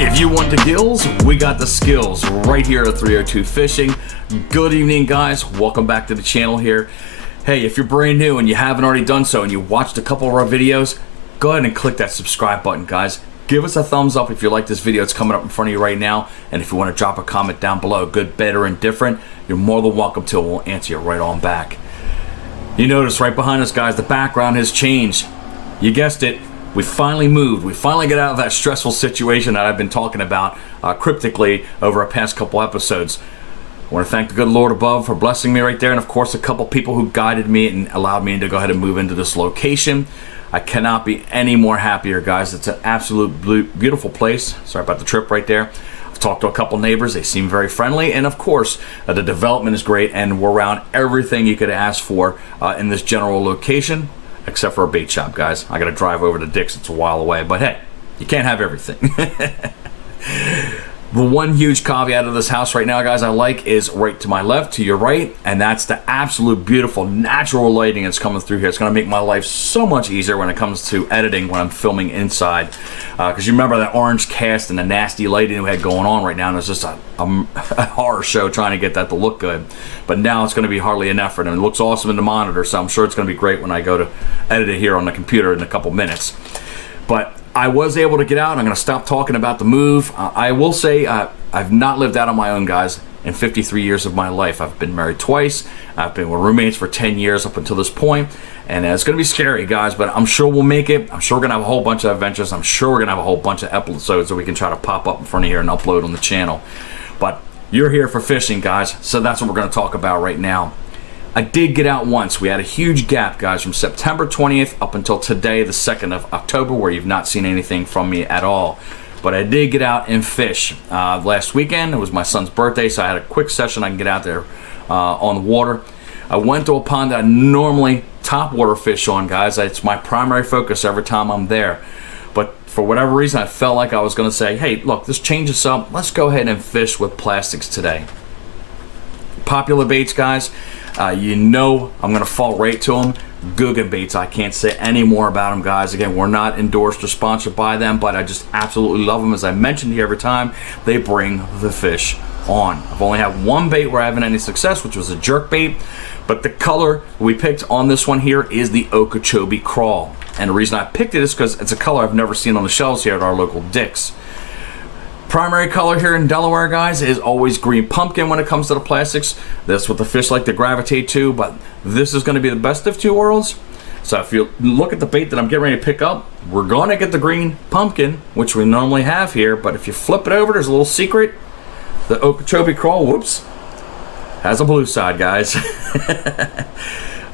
If you want the gills, we got the skills right here at 302 Fishing. Good evening, guys. Welcome back to the channel here. Hey, if you're brand new and you haven't already done so and you watched a couple of our videos, go ahead and click that subscribe button, guys. Give us a thumbs up if you like this video. It's coming up in front of you right now. And if you want to drop a comment down below, good, better, and different, you're more than welcome to. We'll answer you right on back. You notice right behind us, guys, the background has changed. You guessed it. We finally moved. We finally got out of that stressful situation that I've been talking about cryptically over our past couple episodes. I want to thank the good Lord above for blessing me right there, and of course a couple people who guided me and allowed me to go ahead and move into this location. I cannot be any more happier, guys. It's an absolute beautiful place. Sorry about the trip right there. I've talked to a couple neighbors. They seem very friendly, and of course the development is great, and we're around everything you could ask for in this general location. Except for a bait shop, guys. I gotta drive over to Dick's. It's a while away, but hey, you can't have everything. The one huge caveat of this house right now, guys, I like is right to my left, to your right, and that's the absolute beautiful natural lighting that's coming through here. It's gonna make my life so much easier when it comes to editing when I'm filming inside. Because you remember that orange cast and the nasty lighting we had going on right now, and it's just a horror show trying to get that to look good. But now it's gonna be hardly an effort, and it looks awesome in the monitor, so I'm sure it's gonna be great when I go to edit it here on the computer in a couple minutes. But I was able to get out. I'm going to stop talking about the move. I will say I've not lived out on my own, guys, in 53 years of my life. I've been married twice. I've been with roommates for 10 years up until this point. And it's going to be scary, guys, but I'm sure we'll make it. I'm sure we're going to have a whole bunch of adventures. I'm sure we're going to have a whole bunch of episodes that we can try to pop up in front of here and upload on the channel. But you're here for fishing, guys, so that's what we're going to talk about right now. I did get out once. We had a huge gap, guys, from September 20th up until today, the 2nd of October, where you've not seen anything from me at all. But I did get out and fish. Last weekend, it was my son's birthday, so I had a quick session. I can get out there on the water. I went to a pond that I normally topwater fish on, guys. It's my primary focus every time I'm there. But for whatever reason, I felt like I was going to say, hey, look, this changes up. Let's go ahead and fish with plastics today. Popular baits, guys. You know I'm going to fall right to them. Googan Baits. I can't say any more about them, guys. Again, we're not endorsed or sponsored by them, but I just absolutely love them. As I mentioned here every time, they bring the fish on. I've only had one bait where I haven't had any success, which was a jerk bait, but the color we picked on this one here is the Okeechobee Craw. And the reason I picked it is because it's a color I've never seen on the shelves here at our local Dick's. Primary color here in Delaware, guys, is always green pumpkin when it comes to the plastics. That's what the fish like to gravitate to, but this is going to be the best of two worlds. So if you look at the bait that I'm getting ready to pick up, we're going to get the green pumpkin, which we normally have here, but if you flip it over, there's a little secret. The Okeechobee Craw, whoops, has a blue side, guys.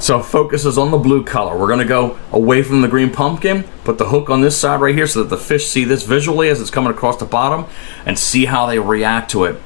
So focus is on the blue color. We're gonna go away from the green pumpkin, put the hook on this side right here so that the fish see this visually as it's coming across the bottom and see how they react to it.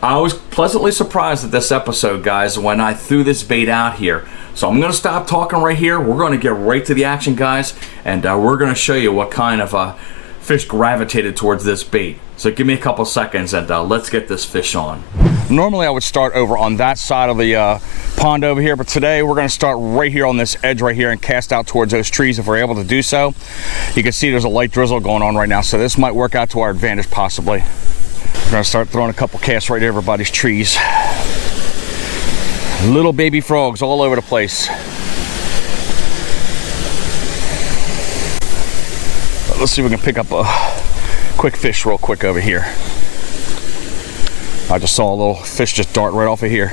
I was pleasantly surprised at this episode, guys, when I threw this bait out here. So I'm gonna stop talking right here. We're gonna get right to the action, guys, and we're gonna show you what kind of fish gravitated towards this bait. So give me a couple seconds and let's get this fish on. Normally I would start over on that side of the pond over here, but today we're going to start right here on this edge right here and cast out towards those trees if we're able to do so. You can see there's a light drizzle going on right now, so this might work out to our advantage possibly. We're going to start throwing a couple casts right over by these trees. Little baby frogs all over the place. Let's see if we can pick up a quick fish real quick over here. I just saw a little fish just dart right off of here.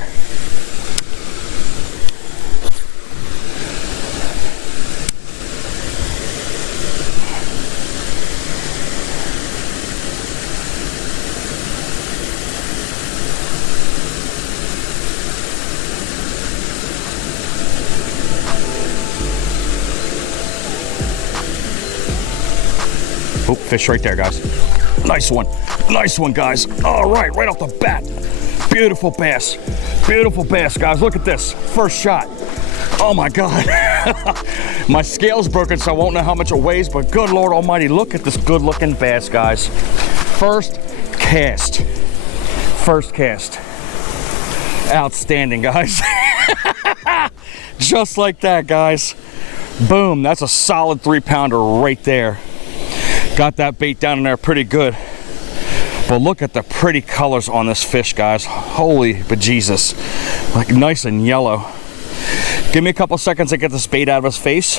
Oh, fish right there, guys. Nice one. Nice one, guys. All right, right off the bat. Beautiful bass. Beautiful bass, guys. Look at this. First shot. Oh, my God. My scale's broken, so I won't know how much it weighs, but good Lord Almighty, look at this good-looking bass, guys. First cast. First cast. Outstanding, guys. Just like that, guys. Boom. That's a solid 3-pounder right there. Got that bait down in there pretty good. But look at the pretty colors on this fish, guys. Holy bejesus. Like nice and yellow. Give me a couple seconds to get this bait out of his face.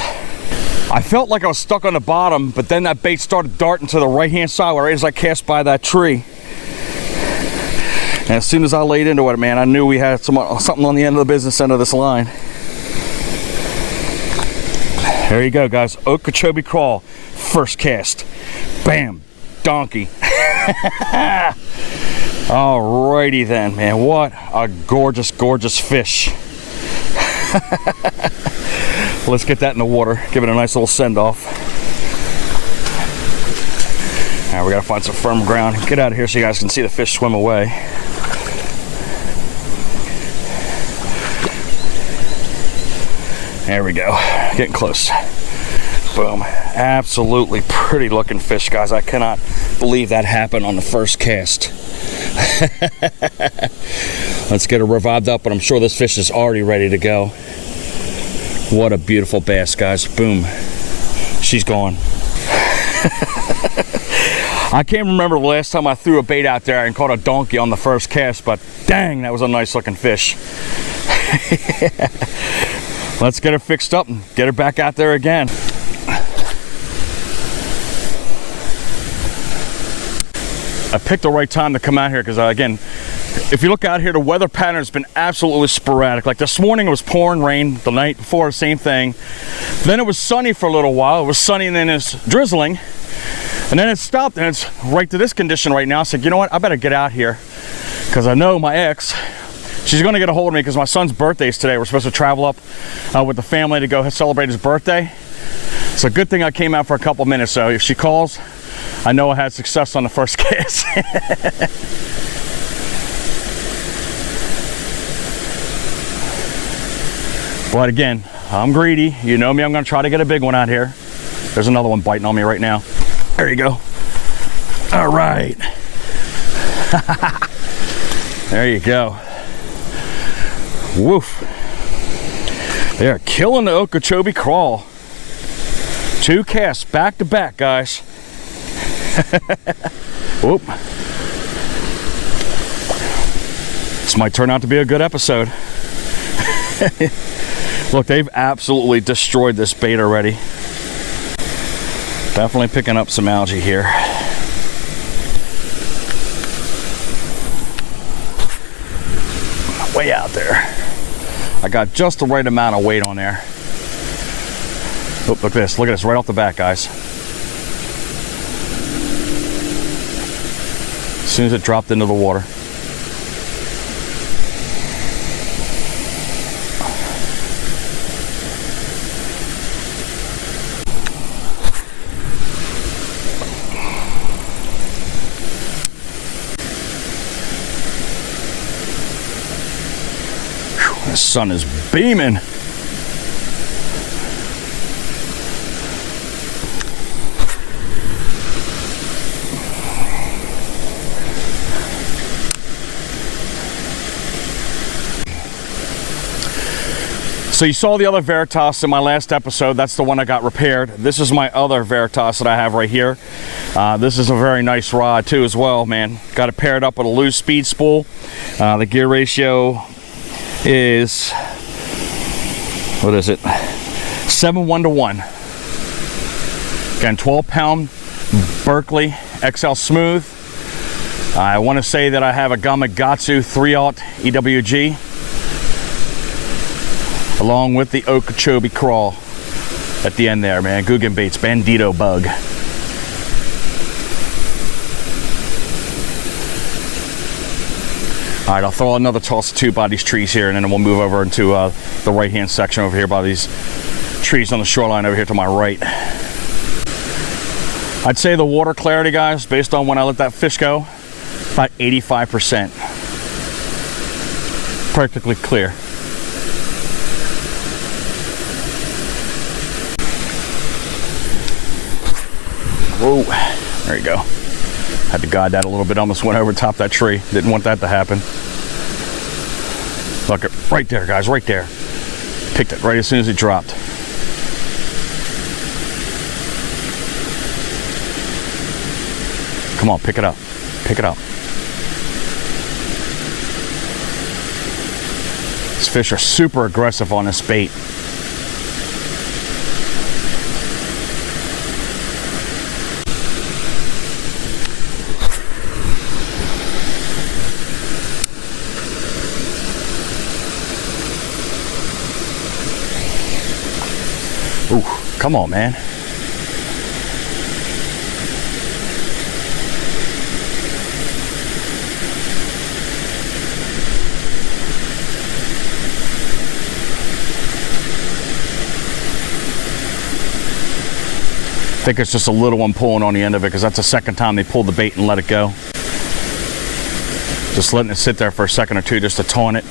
I felt like I was stuck on the bottom, but then that bait started darting to the right-hand side right as I cast by that tree. And as soon as I laid into it, man, I knew we had something on the end of the business end of this line. There you go, guys. Okeechobee Craw, first cast. Bam, donkey. Alrighty then, man. What a gorgeous, gorgeous fish. Let's get that in the water. Give it a nice little send-off. Now we gotta find some firm ground. Get out of here so you guys can see the fish swim away. There we go. Getting close. Boom. Absolutely pretty looking fish, guys. I cannot believe that happened on the first cast. Let's get her revived up, but I'm sure this fish is already ready to go. What a beautiful bass, guys. Boom. She's gone. I can't remember the last time I threw a bait out there and caught a donkey on the first cast, but dang, that was a nice looking fish. Let's get her fixed up and get her back out there again. I picked the right time to come out here because, again, if you look out here, the weather pattern has been absolutely sporadic. Like this morning it was pouring rain, the night before, same thing. Then it was sunny for a little while. It was sunny and then it's drizzling. And then it stopped and it's right to this condition right now. I said, you know what, I better get out here because I know my ex, she's going to get a hold of me because my son's birthday is today. We're supposed to travel up with the family to go celebrate his birthday. It's a good thing I came out for a couple minutes. So if she calls, I know I had success on the first cast. But again, I'm greedy. You know me, I'm going to try to get a big one out here. There's another one biting on me right now. There you go. All right. There you go. Woof. They are killing the Okeechobee Craw. 2 casts back to back, guys. Whoop. This might turn out to be a good episode. Look, they've absolutely destroyed this bait already. Definitely picking up some algae here. Way out there. I got just the right amount of weight on there. Oh, look at this. Look at this right off the bat, guys. As soon as it dropped into the water. The sun is beaming. So you saw the other Veritas in my last episode. That's the one I got repaired. This is my other Veritas that I have right here. This is a very nice rod too as well, man. Got it paired up with a loose speed spool. The gear ratio is, what is it? 7:1 to 1. Again, 12-pound Berkeley XL Smooth. I want to say that I have a Gamakatsu 3/0 EWG. Along with the Okeechobee Craw at the end there, man. Googan Baits, Bandito Bug. All right, I'll throw another toss of 2 by these trees here, and then we'll move over into the right-hand section over here by these trees on the shoreline over here to my right. I'd say the water clarity, guys, based on when I let that fish go, about 85%. Perfectly clear. Whoa, there you go. Had to guide that a little bit, almost went over top that tree. Didn't want that to happen. Look, right there, guys, right there. Picked it right as soon as it dropped. Come on, pick it up. Pick it up. These fish are super aggressive on this bait. Ooh, come on, man. I think it's just a little one pulling on the end of it because that's the second time they pulled the bait and let it go. Just letting it sit there for a second or two just to taunt it.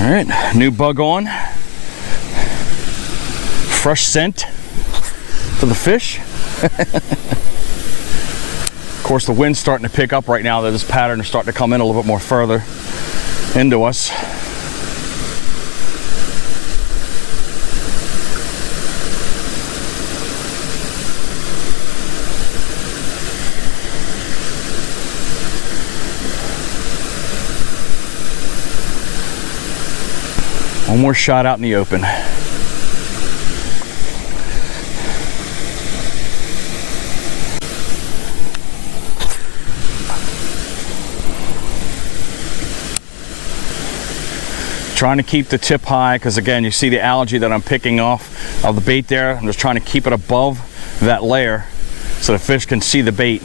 All right, new bug on. Fresh scent for the fish. Of course, the wind's starting to pick up right now that this pattern is starting to come in a little bit more further into us. One more shot out in the open. Trying to keep the tip high because again, you see the algae that I'm picking off of the bait there. I'm just trying to keep it above that layer so the fish can see the bait.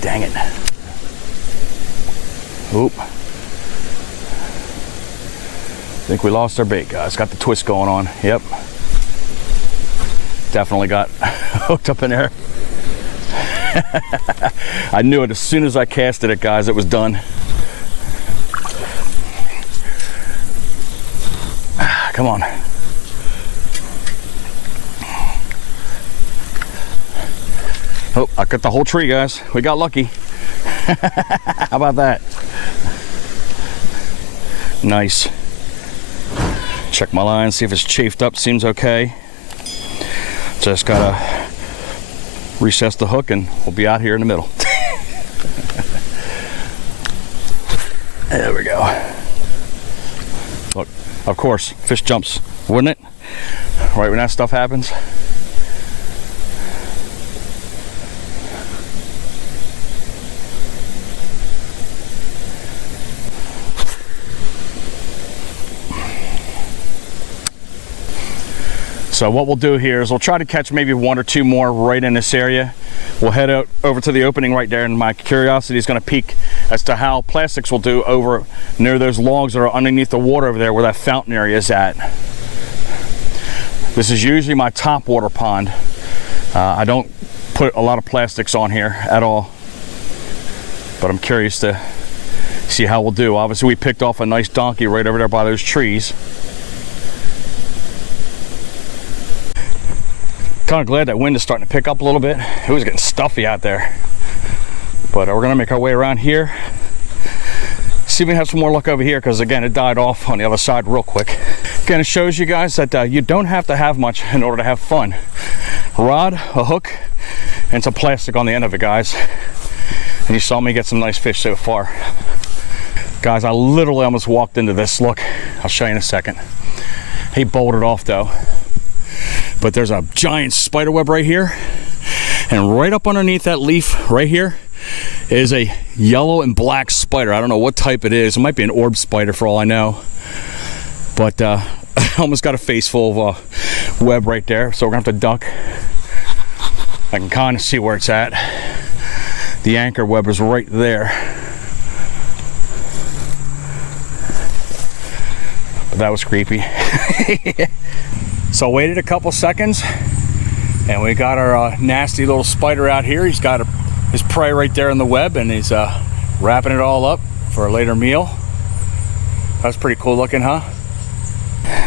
Dang it. Oop. I think we lost our bait, guys. Got the twist going on. Yep. Definitely got hooked up in there. I knew it as soon as I casted it, guys. It was done. Come on. Oh, I cut the whole tree, guys. We got lucky. How about that? Nice. Check my line, see if it's chafed up. Seems okay. Just gotta recess the hook and we'll be out here in the middle. There we go. Look, of course, fish jumps, wouldn't it? Right when that stuff happens. So what we'll do here is we'll try to catch maybe one or two more right in this area. We'll head out over to the opening right there, and my curiosity is going to peak as to how plastics will do over near those logs that are underneath the water over there where that fountain area is at. This is usually my top water pond. I don't put a lot of plastics on here at all, but I'm curious to see how we'll do. Obviously we picked off a nice donkey right over there by those trees. Kind of glad that wind is starting to pick up a little bit. It was getting stuffy out there. But we're gonna make our way around here. See if we can have some more luck over here, because again, it died off on the other side real quick. Again, it shows you guys that you don't have to have much in order to have fun. A rod, a hook, and some plastic on the end of it, guys. And you saw me get some nice fish so far. Guys, I literally almost walked into this. Look, I'll show you in a second. He bolted off though. But there's a giant spider web right here, and right up underneath that leaf right here is a yellow and black spider. I don't know what type it is. It might be an orb spider for all I know, but I almost got a face full of web right there, so we're gonna have to duck. I can kind of see where it's at. The anchor web is right there, but that was creepy. So I waited a couple seconds, And we got our nasty little spider out here. He's got his prey right there in the web, and he's wrapping it all up for a later meal. That's pretty cool looking, huh?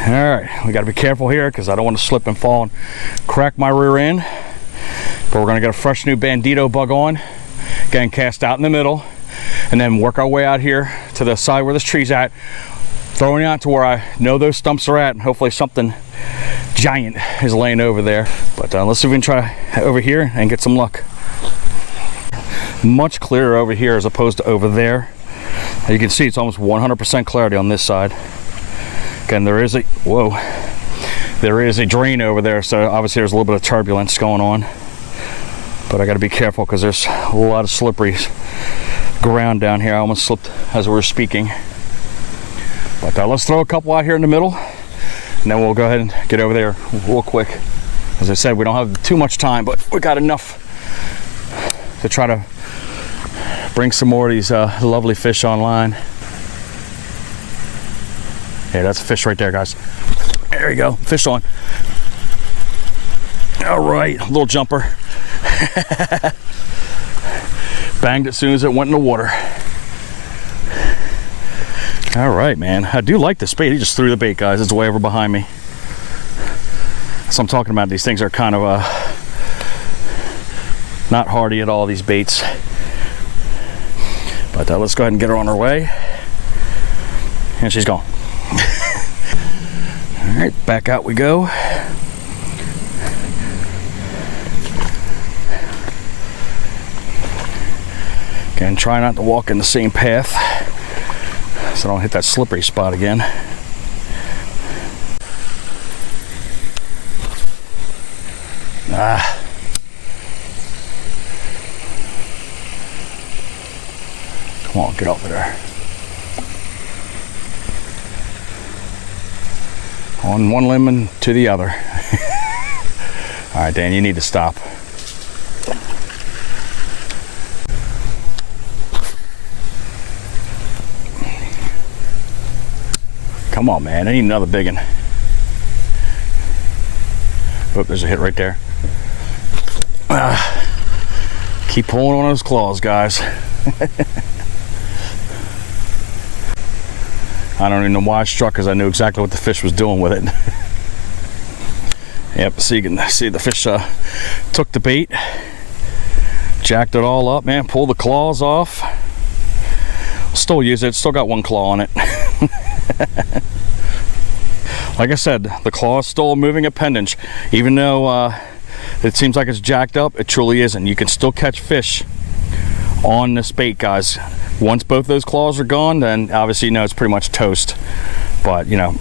All right, we got to be careful here because I don't want to slip and fall and crack my rear end. But we're going to get a fresh new Bandito bug on, getting cast out in the middle, and then work our way out here to the side where this tree's at, throwing out to where I know those stumps are at, and hopefully something giant is laying over there. But let's see if we can try over here and get some luck. Much clearer over here as opposed to over there. As you can see, it's almost 100% clarity on this side. Again, there is a drain over there, so obviously there's a little bit of turbulence going on. But I got to be careful because there's a lot of slippery ground down here. I almost slipped as we were speaking. But let's throw a couple out here in the middle, and then we'll go ahead and get over there real quick. As I said, we don't have too much time, but we got enough to try to bring some more of these lovely fish online. Yeah, that's a fish right there, guys. There you go, fish on. All right, little jumper. Banged it as soon as it went in the water. All right, man. I do like this bait. He just threw the bait, guys. It's way over behind me. So I'm talking about, these things are kind of not hardy at all, these baits. But let's go ahead and get her on her way. And she's gone. All right, back out we go. Again, try not to walk in the same path so I don't hit that slippery spot again. Come on, get off of there. On one limb and to the other. All right, Dan, you need to stop. Come on, man, I need another big one. Oh, there's a hit right there. Keep pulling on those claws, guys. I don't even know why I struck, because I knew exactly what the fish was doing with it. Yep, so you can see the fish took the bait, jacked it all up, man, pulled the claws off. Still use it, still got one claw on it. Like I said, the claw is still a moving appendage. Even though it seems like it's jacked up, it truly isn't. You can still catch fish on this bait, guys. Once both those claws are gone, then obviously you know it's pretty much toast. But you know,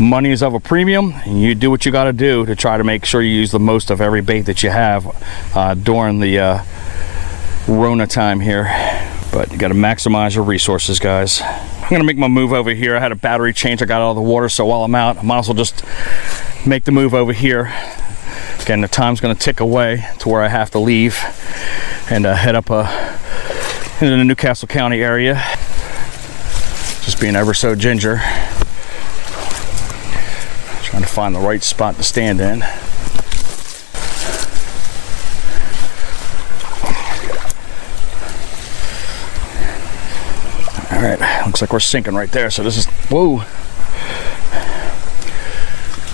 money is of a premium, and you do what you got to do to try to make sure you use the most of every bait that you have during the Rona time here. But you got to maximize your resources, guys. I'm gonna make my move over here. I had a battery change I got out of the water, so while I'm out, I might as well just make the move over here. Again, the time's gonna tick away to where I have to leave and head up into the Newcastle County area. Just being ever so ginger. Trying to find the right spot to stand in. All right, looks like we're sinking right there. So this is, whoa.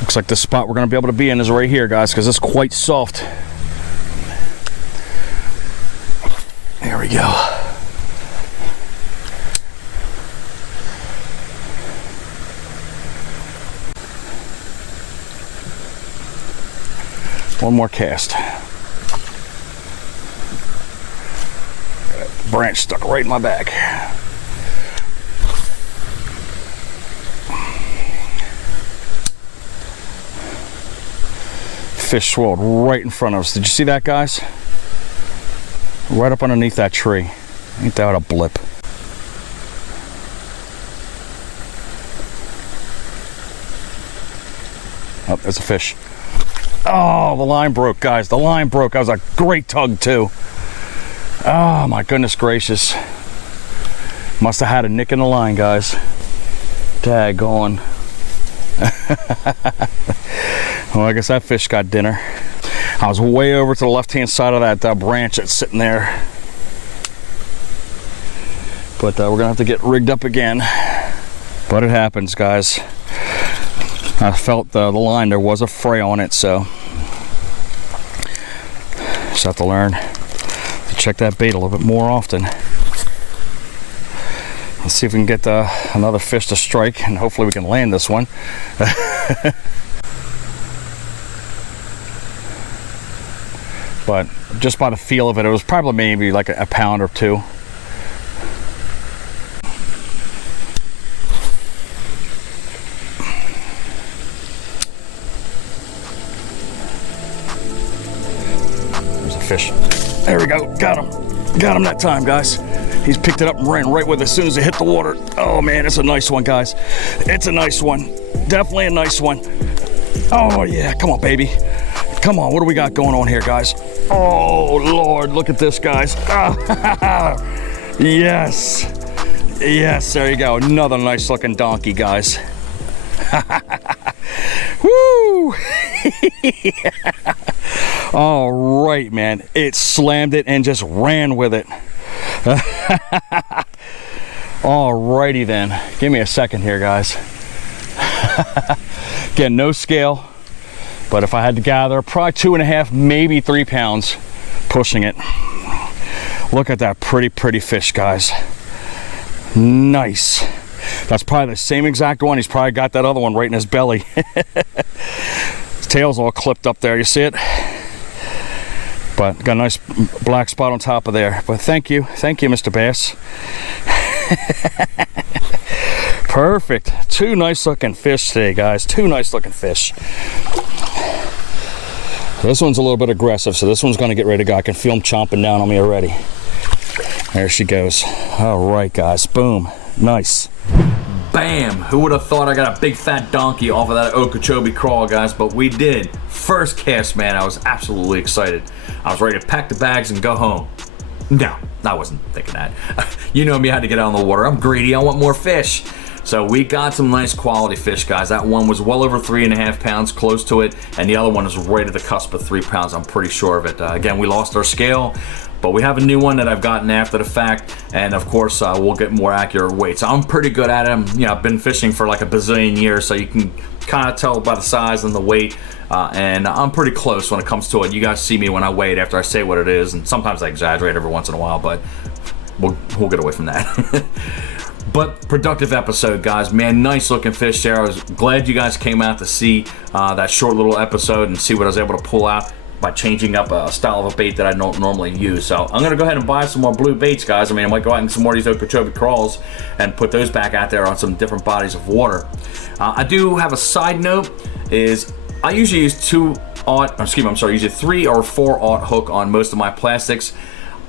Looks like the spot we're gonna be able to be in is right here, guys, because it's quite soft. There we go. One more cast. Got a branch stuck right in my back. Fish swirled right in front of us. Did you see that, guys? Right up underneath that tree. Ain't that a blip? Oh, there's a fish. Oh, the line broke, guys. The line broke. That was a great tug, too. Oh, my goodness gracious. Must have had a nick in the line, guys. Daggone. Well, I guess that fish got dinner. I was way over to the left-hand side of that branch that's sitting there. But we're gonna have to get rigged up again. But it happens, guys. I felt the line, there was a fray on it, so just have to learn to check that bait a little bit more often. Let's see if we can get another fish to strike, and hopefully we can land this one. But just by the feel of it, it was probably maybe like a pound or two. Fish. There we go. Got him that time, guys. He's picked it up and ran right with it as soon as it hit the water. Oh man, it's a nice one, guys. It's a nice one. Definitely a nice one. Oh yeah, come on, baby. Come on, what do we got going on here, guys? Oh Lord, look at this, guys. Yes. Yes, there you go. Another nice looking donkey, guys. Woo! All right, man. It slammed it and just ran with it. All righty then. Give me a second here, guys. Again, no scale, but if I had to gather, probably 2.5, maybe 3 pounds pushing it. Look at that pretty fish, guys. Nice. That's probably the same exact one. He's probably got that other one right in his belly. His tail's all clipped up there, you see it? But got a nice black spot on top of there. But thank you, Mr. Bass. Perfect. 2 nice looking fish today, guys. 2 nice looking fish. This one's a little bit aggressive, so this one's gonna get ready to go. I can feel him chomping down on me already. There she goes. All right, guys, boom, nice. Bam! Who would have thought I got a big fat donkey off of that Okeechobee Craw, guys? But we did. First cast, man, I was absolutely excited. I was ready to pack the bags and go home. No, I wasn't thinking that. You know me, I had to get out on the water. I'm greedy, I want more fish. So we got some nice quality fish, guys. That one was well over 3.5 pounds, close to it, and the other one is right at the cusp of 3 pounds. I'm pretty sure of it. Again, we lost our scale, but we have a new one that I've gotten after the fact, and of course we'll get more accurate weights. I'm pretty good at it. You know, I've been fishing for like a bazillion years, so you can kind of tell by the size and the weight, and I'm pretty close when it comes to it. You guys see me when I weigh it after I say what it is, and sometimes I exaggerate every once in a while, but we'll get away from that. But productive episode, guys. Man, nice looking fish there. I was glad you guys came out to see that short little episode and see what I was able to pull out by changing up a style of a bait that I don't normally use. So I'm gonna go ahead and buy some more blue baits, guys. I mean, I might go out and some more of these Okeechobee Craws and put those back out there on some different bodies of water. I do have a side note, is I usually use 3 or 4/0 hook on most of my plastics.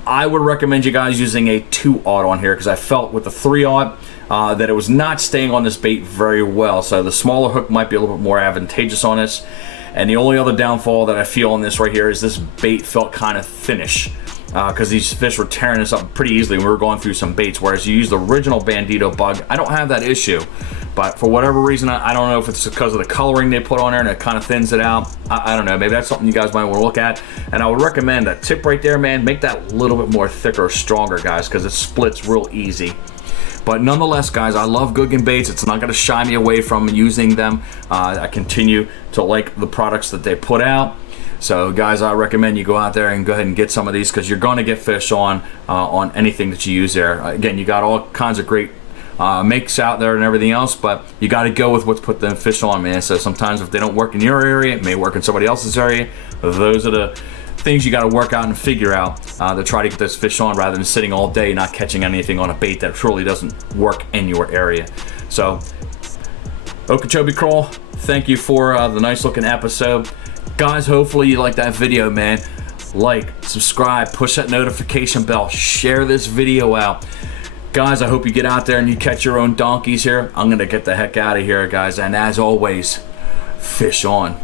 I would recommend you guys using a 2/0 on here, because I felt with the 3/0 that it was not staying on this bait very well. So the smaller hook might be a little bit more advantageous on this. And the only other downfall that I feel on this right here is this bait felt kind of thinnish, because these fish were tearing this up pretty easily when we were going through some baits. Whereas you use the original Bandito Bug, I don't have that issue. But for whatever reason, I don't know if it's because of the coloring they put on there and it kind of thins it out. I don't know, maybe that's something you guys might want to look at. And I would recommend that tip right there, man, make that a little bit more thicker, stronger, guys, because it splits real easy. But nonetheless, guys, I love Googan Baits. It's not going to shy me away from using them. I continue to like the products that they put out. So, guys, I recommend you go out there and go ahead and get some of these, because you're going to get fish on anything that you use there. Again, you got all kinds of great makes out there and everything else, but you got to go with what's put the fish on, man. So sometimes if they don't work in your area, it may work in somebody else's area. Those are the things you got to work out and figure out to try to get those fish on, rather than sitting all day not catching anything on a bait that truly doesn't work in your area. So Okeechobee Craw, thank you for the nice looking episode, guys. Hopefully you like that video, man. Like, subscribe, push that notification bell, share this video out. Guys, I hope you get out there and you catch your own donkeys here. I'm gonna get the heck out of here, guys, and as always, fish on.